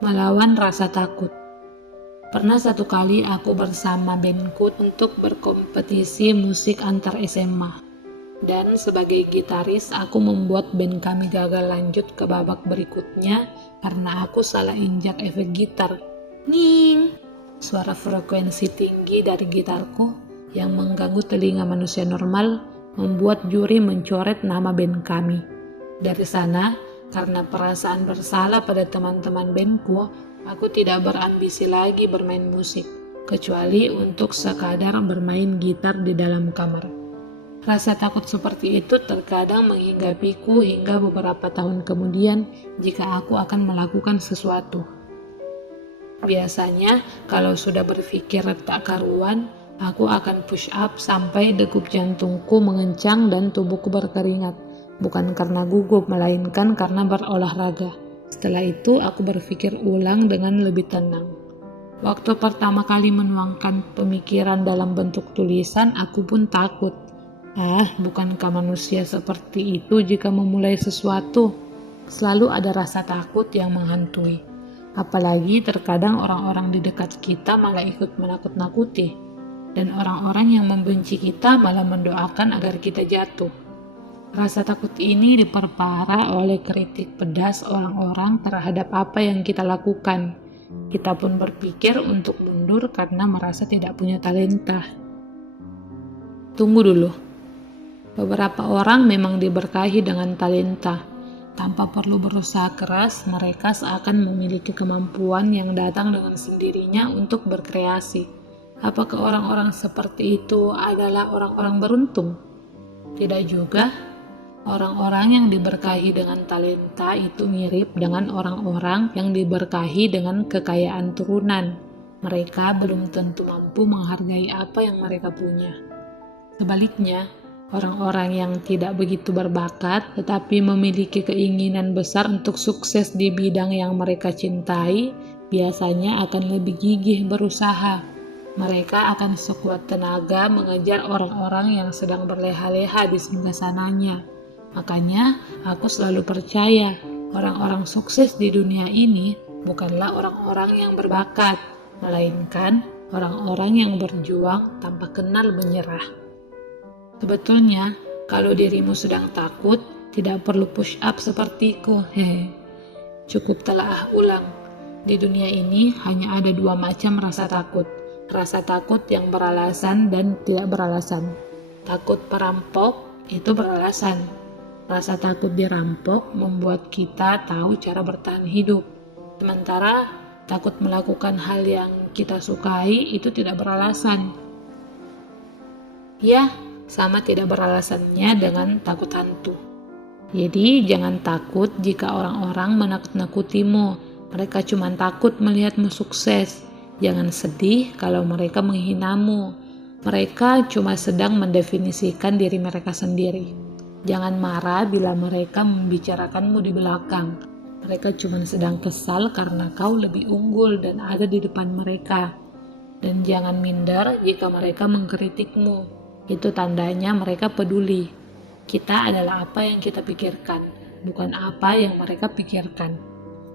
Melawan rasa takut. Pernah satu kali aku bersama bandku untuk berkompetisi musik antar SMA. Dan sebagai gitaris, aku membuat band kami gagal lanjut ke babak berikutnya karena aku salah injak efek gitar. Ning! Suara frekuensi tinggi dari gitarku yang mengganggu telinga manusia normal membuat juri mencoret nama band kami. Dari sana, karena perasaan bersalah pada teman-teman bandku, aku tidak berambisi lagi bermain musik, kecuali untuk sekadar bermain gitar di dalam kamar. Rasa takut seperti itu terkadang menghinggapiku hingga beberapa tahun kemudian jika aku akan melakukan sesuatu. Biasanya, kalau sudah berpikir tak karuan, aku akan push up sampai degup jantungku mengencang dan tubuhku berkeringat. Bukan karena gugup, melainkan karena berolahraga. Setelah itu, aku berpikir ulang dengan lebih tenang. Waktu pertama kali menuangkan pemikiran dalam bentuk tulisan, aku pun takut. Bukankah manusia seperti itu jika memulai sesuatu? Selalu ada rasa takut yang menghantui. Apalagi terkadang orang-orang di dekat kita malah ikut menakut-nakuti. Dan orang-orang yang membenci kita malah mendoakan agar kita jatuh. Rasa takut ini diperparah oleh kritik pedas orang-orang terhadap apa yang kita lakukan. Kita pun berpikir untuk mundur karena merasa tidak punya talenta. Tunggu dulu. Beberapa orang memang diberkahi dengan talenta. Tanpa perlu berusaha keras, mereka seakan memiliki kemampuan yang datang dengan sendirinya untuk berkreasi. Apakah orang-orang seperti itu adalah orang-orang beruntung? Tidak juga. Orang-orang yang diberkahi dengan talenta itu mirip dengan orang-orang yang diberkahi dengan kekayaan turunan. Mereka belum tentu mampu menghargai apa yang mereka punya. Sebaliknya, orang-orang yang tidak begitu berbakat tetapi memiliki keinginan besar untuk sukses di bidang yang mereka cintai, biasanya akan lebih gigih berusaha. Mereka akan sekuat tenaga mengejar orang-orang yang sedang berleha-leha di singgasananya. Makanya, aku selalu percaya orang-orang sukses di dunia ini bukanlah orang-orang yang berbakat, melainkan orang-orang yang berjuang tanpa kenal menyerah. Sebetulnya, kalau dirimu sedang takut, tidak perlu push up sepertiku. Cukup telaah ulang. Di dunia ini hanya ada dua macam rasa takut. Rasa takut yang beralasan dan tidak beralasan. Takut perampok itu beralasan. Rasa takut dirampok membuat kita tahu cara bertahan hidup. Sementara takut melakukan hal yang kita sukai itu tidak beralasan. Ya, sama tidak beralasannya dengan takut hantu. Jadi jangan takut jika orang-orang menakut-nakutimu. Mereka cuma takut melihatmu sukses. Jangan sedih kalau mereka menghinamu. Mereka cuma sedang mendefinisikan diri mereka sendiri. Jangan marah bila mereka membicarakanmu di belakang. Mereka cuma sedang kesal karena kau lebih unggul dan ada di depan mereka. Dan jangan minder jika mereka mengkritikmu. Itu tandanya mereka peduli. Kita adalah apa yang kita pikirkan, bukan apa yang mereka pikirkan.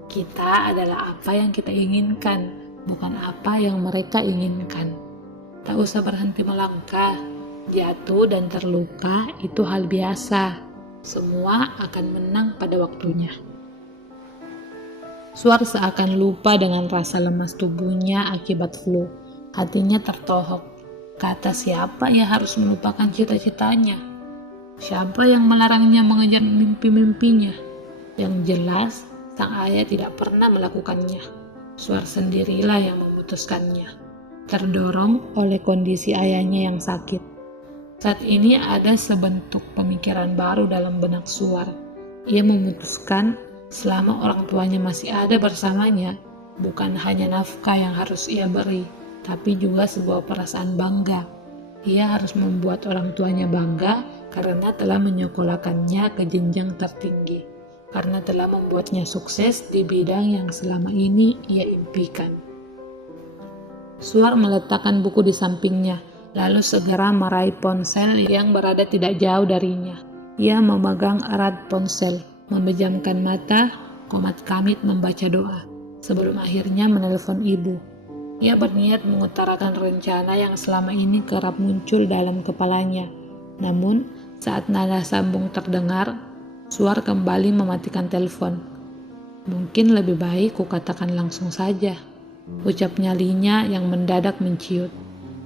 Kita adalah apa yang kita inginkan, bukan apa yang mereka inginkan. Tak usah berhenti melangkah. Jatuh dan terluka itu hal biasa. Semua akan menang pada waktunya. Suar seakan lupa dengan rasa lemas tubuhnya akibat flu. Hatinya tertohok. Kata siapa yang harus melupakan cita-citanya? Siapa yang melarangnya mengejar mimpi-mimpinya? Yang jelas, sang ayah tidak pernah melakukannya. Suar sendirilah yang memutuskannya. Terdorong oleh kondisi ayahnya yang sakit. Saat ini ada sebentuk pemikiran baru dalam benak Suar. Ia memutuskan selama orang tuanya masih ada bersamanya, bukan hanya nafkah yang harus ia beri, tapi juga sebuah perasaan bangga. Ia harus membuat orang tuanya bangga karena telah menyekolahkannya ke jenjang tertinggi, karena telah membuatnya sukses di bidang yang selama ini ia impikan. Suar meletakkan buku di sampingnya, lalu segera meraih ponsel yang berada tidak jauh darinya. Ia memegang erat ponsel, memejamkan mata, komat kamit membaca doa. sebelum akhirnya menelpon ibu. Ia berniat mengutarakan rencana yang selama ini kerap muncul dalam kepalanya. Namun, saat nada sambung terdengar, Suar kembali mematikan telepon. Mungkin lebih baik kukatakan langsung saja, ucap nyalinya yang mendadak menciut.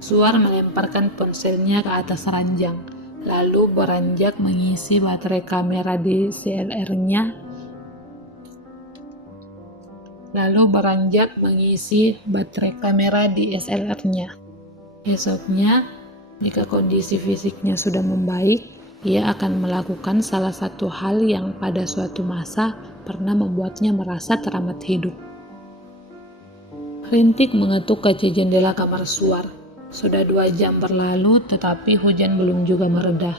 Suar melemparkan ponselnya ke atas ranjang, lalu beranjak mengisi baterai kamera di SLR-nya. Esoknya, jika kondisi fisiknya sudah membaik, ia akan melakukan salah satu hal yang pada suatu masa pernah membuatnya merasa teramat hidup. Rintik mengetuk kaca jendela kamar Suar. Sudah 2 jam berlalu, tetapi hujan belum juga mereda.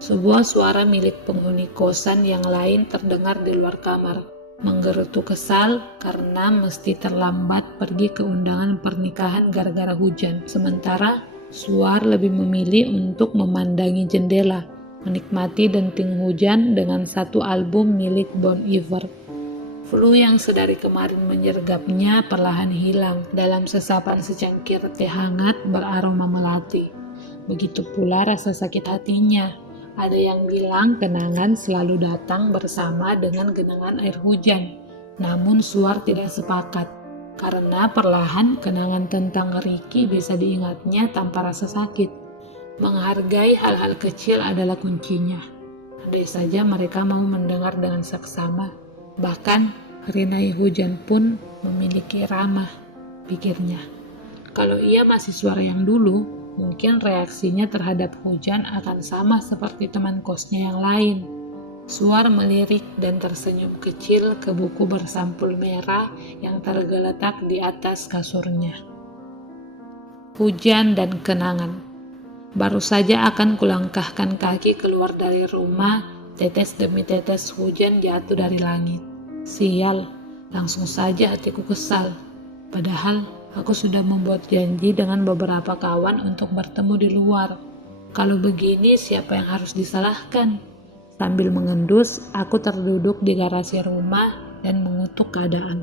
Sebuah suara milik penghuni kosan yang lain terdengar di luar kamar, menggerutu kesal karena mesti terlambat pergi ke undangan pernikahan gara-gara hujan. Sementara Suar lebih memilih untuk memandangi jendela, menikmati denting hujan dengan satu album milik Bon Iver. Flu yang sedari kemarin menyergapnya perlahan hilang dalam sesapan secangkir teh hangat beraroma melati. Begitu pula rasa sakit hatinya. Ada yang bilang kenangan selalu datang bersama dengan genangan air hujan. Namun Suar tidak sepakat, karena perlahan kenangan tentang Ricky bisa diingatnya tanpa rasa sakit. Menghargai hal-hal kecil adalah kuncinya. Andai saja mereka mau mendengar dengan seksama. Bahkan rinai hujan pun memiliki ramah, pikirnya. Kalau ia masih Suar yang dulu, mungkin reaksinya terhadap hujan akan sama seperti teman kosnya yang lain. Suar melirik dan tersenyum kecil ke buku bersampul merah yang tergeletak di atas kasurnya. Hujan dan kenangan. Baru saja akan kulangkahkan kaki keluar dari rumah, tetes demi tetes hujan jatuh dari langit. Sial, langsung saja hatiku kesal. Padahal aku sudah membuat janji dengan beberapa kawan untuk bertemu di luar. Kalau begini siapa yang harus disalahkan? Sambil mengendus, aku terduduk di garasi rumah dan mengutuk keadaan.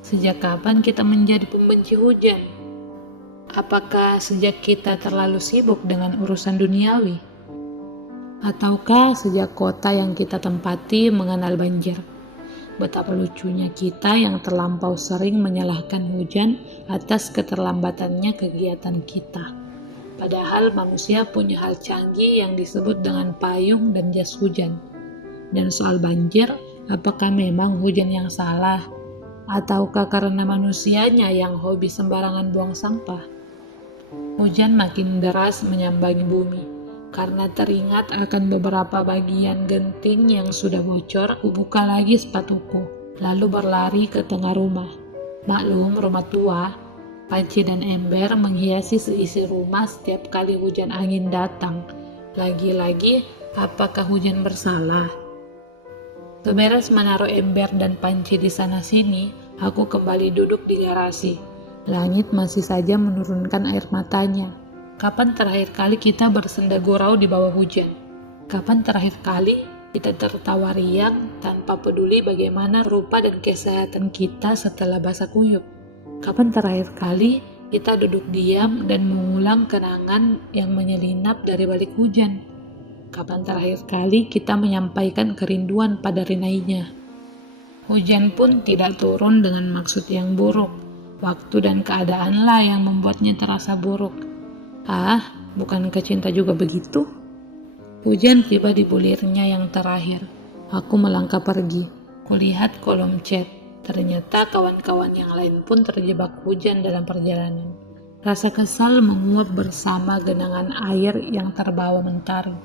Sejak kapan kita menjadi pembenci hujan? Apakah sejak kita terlalu sibuk dengan urusan duniawi? Ataukah sejak kota yang kita tempati mengenal banjir? Betapa lucunya kita yang terlampau sering menyalahkan hujan atas keterlambatannya kegiatan kita. Padahal manusia punya hal canggih yang disebut dengan payung dan jas hujan. Dan soal banjir, apakah memang hujan yang salah? Ataukah karena manusianya yang hobi sembarangan buang sampah? Hujan makin deras menyambangi bumi. Karena teringat akan beberapa bagian genting yang sudah bocor, kubuka lagi sepatuku, lalu berlari ke tengah rumah. Maklum, rumah tua, panci dan ember menghiasi seisi rumah setiap kali hujan angin datang. Lagi-lagi, apakah hujan bersalah? Seberes menaruh ember dan panci di sana-sini, aku kembali duduk di garasi. Langit masih saja menurunkan air matanya. Kapan terakhir kali kita bersenda gurau di bawah hujan? Kapan terakhir kali kita tertawa riang tanpa peduli bagaimana rupa dan kesehatan kita setelah basah kuyup? Kapan terakhir kali kita duduk diam dan mengulang kenangan yang menyelinap dari balik hujan? Kapan terakhir kali kita menyampaikan kerinduan pada rinainya? Hujan pun tidak turun dengan maksud yang buruk. Waktu dan keadaanlah yang membuatnya terasa buruk. Bukankah cinta juga begitu? Hujan tiba di bulirnya yang terakhir. Aku melangkah pergi. Kulihat kolom chat. Ternyata kawan-kawan yang lain pun terjebak hujan dalam perjalanan. Rasa kesal menguap bersama genangan air yang terbawa mentaring.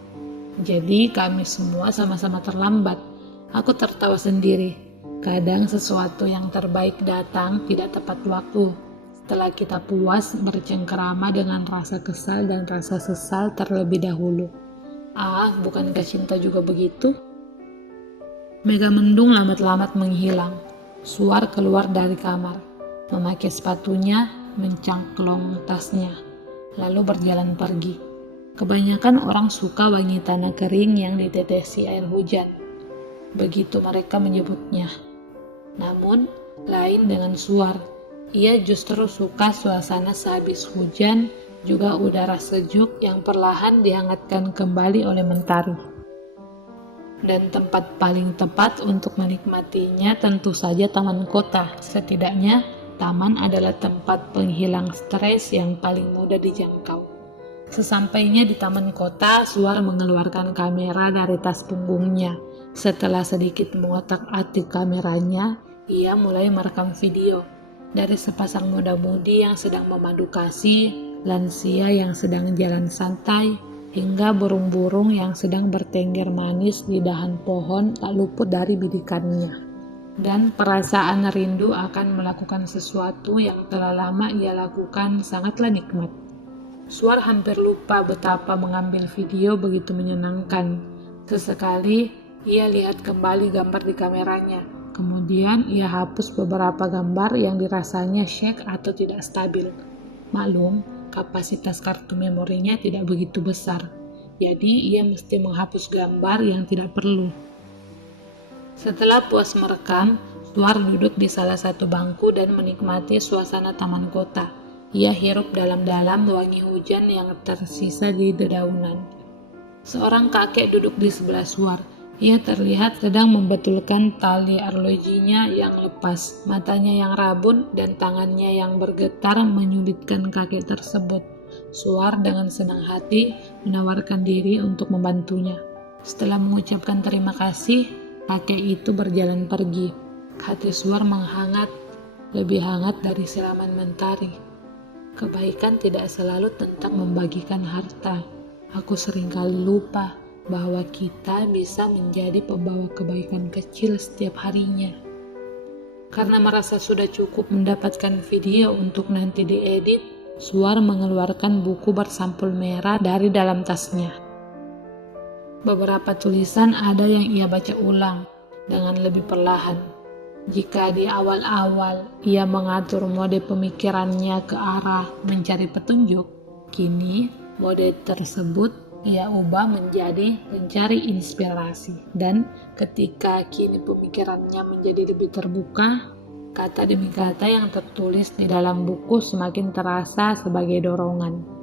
Jadi kami semua sama-sama terlambat. Aku tertawa sendiri. Kadang sesuatu yang terbaik datang tidak tepat waktu. Setelah kita puas bercengkerama dengan rasa kesal dan rasa sesal terlebih dahulu. Bukankah cinta juga begitu? Mega mendung lambat-lambat menghilang. Suar keluar dari kamar, memakai sepatunya, mencangklong tasnya, lalu berjalan pergi. Kebanyakan orang suka wangi tanah kering yang ditetesi air hujan. Begitu mereka menyebutnya. Namun, lain dengan Suar. Ia justru suka suasana sehabis hujan, juga udara sejuk yang perlahan dihangatkan kembali oleh mentari. Dan tempat paling tepat untuk menikmatinya tentu saja taman kota. Setidaknya, taman adalah tempat penghilang stres yang paling mudah dijangkau. Sesampainya di taman kota, Suar mengeluarkan kamera dari tas punggungnya. Setelah sedikit mengotak-atik kameranya, ia mulai merekam video. Dari sepasang muda-mudi yang sedang memadu kasih, lansia yang sedang jalan santai, hingga burung-burung yang sedang bertengger manis di dahan pohon tak luput dari bidikannya. Dan perasaan rindu akan melakukan sesuatu yang telah lama ia lakukan sangatlah nikmat. Suar hampir lupa betapa mengambil video begitu menyenangkan. Sesekali ia lihat kembali gambar di kameranya. Kemudian ia hapus beberapa gambar yang dirasanya syek atau tidak stabil. Maklum, kapasitas kartu memorinya tidak begitu besar. Jadi ia mesti menghapus gambar yang tidak perlu. Setelah puas merekam, Suar duduk di salah satu bangku dan menikmati suasana taman kota. Ia hirup dalam-dalam wangi hujan yang tersisa di dedaunan. Seorang kakek duduk di sebelah Suar. Ia terlihat sedang membetulkan tali arlojinya yang lepas. Matanya yang rabun dan tangannya yang bergetar menyulitkan kakek tersebut. Suar dengan senang hati menawarkan diri untuk membantunya. Setelah mengucapkan terima kasih, kakek itu berjalan pergi. Hati Suar menghangat, lebih hangat dari siraman mentari. Kebaikan tidak selalu tentang membagikan harta. Aku seringkali lupa bahwa kita bisa menjadi pembawa kebaikan kecil setiap harinya. Karena merasa sudah cukup mendapatkan video untuk nanti diedit, Suar mengeluarkan buku bersampul merah dari dalam tasnya. Beberapa tulisan ada yang ia baca ulang dengan lebih perlahan. Jika di awal-awal ia mengatur mode pemikirannya ke arah mencari petunjuk, kini mode tersebut ia ubah menjadi mencari inspirasi. Dan ketika kini pemikirannya menjadi lebih terbuka, kata demi kata yang tertulis di dalam buku semakin terasa sebagai dorongan.